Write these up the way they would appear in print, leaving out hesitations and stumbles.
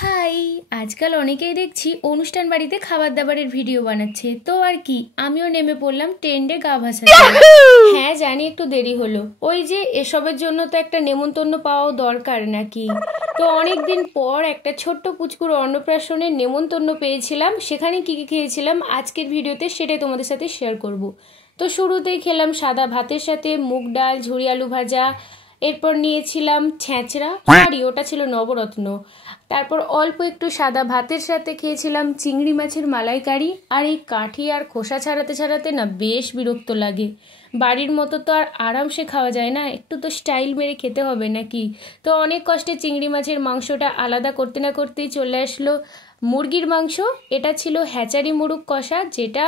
High. আজকাল অনেকেই দেখছি অনুষ্ঠান বাড়িতে খাবার দাবারের ভিডিও বানাচ্ছে, তো আর কি আমিও নেমে পড়লাম ট্রেন্ডে গা ভাসাতে। হ্যাঁ জানি একটু দেরি হলো, ওই যে এসবের জন্য তো একটা নেমন্তন্ন পাওয়াও দরকার নাকি। তো অনেক দিন পর একটা ছোট্ট পুচকুর অন্নপ্রাশনের নেমন্তন্ন পেয়েছিলাম, সেখানে কি কি খেয়েছিলাম আজকের ভিডিওতে সেটাই তোমাদের সাথে শেয়ার করব। তো শুরুতেই খেলাম সাদা ভাতের সাথে মুগ ডাল, ঝুরি আলু ভাজা, এরপর নিয়েছিলাম ছ্যাঁচড়া, সরি ওটা ছিল নবরত্ন। তারপর অল্প একটু সাদা ভাতের সাথে খেয়েছিলাম চিংড়ি মাছের মালাইকারি। আর এই কাঠি আর খোসা ছাড়াতে ছাড়াতে না বেশ বিরক্ত লাগে। বাড়ির মতো তো আর আরামসে খাওয়া যায় না, একটু তো স্টাইল মেরে খেতে হবে নাকি। তো অনেক কষ্টে চিংড়ি মাছের মাংসটা আলাদা করতে না করতেই চলে আসলো মুরগির মাংস। এটা ছিল হ্যাচারি মুরগ কষা, যেটা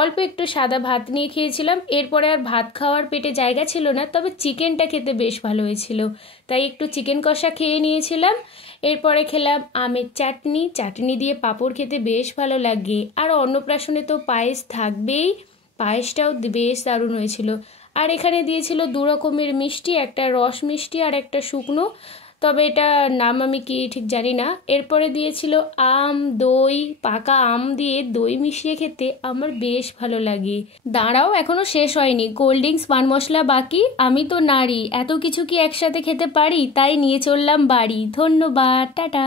অল্প একটু সাদা ভাত নিয়ে খেয়েছিলাম। এরপরে আর ভাত খাওয়ার পেটে জায়গা ছিল না, তবে চিকেনটা খেতে বেশ ভালো হয়েছিল, তাই একটু চিকেন কষা খেয়ে নিয়েছিলাম। এরপরে খেলাম আমের চাটনি, চাটনি দিয়ে পাঁপড় খেতে বেশ ভালো লাগে। আর অন্নপ্রাশনে তো পায়েস থাকবেই, পায়েসটাও বেশ দারুণ হয়েছিল। আর এখানে দিয়েছিল দু রকমের মিষ্টি, একটা রস মিষ্টি আর একটা শুকনো, তবে এটা নাম আমি কি ঠিক জানি না। এরপরে দিয়েছিল আম, দই, পাকা আম দিয়ে দই মিশিয়ে খেতে আমার বেশ ভালো লাগে। দাঁড়াও, এখনো শেষ হয়নি, কোল্ড ড্রিঙ্কস পান মশলা বাকি। আমি তো নারী, এত কিছু কি একসাথে খেতে পারি, তাই নিয়ে চললাম বাড়ি। ধন্যবাদ, টাটা।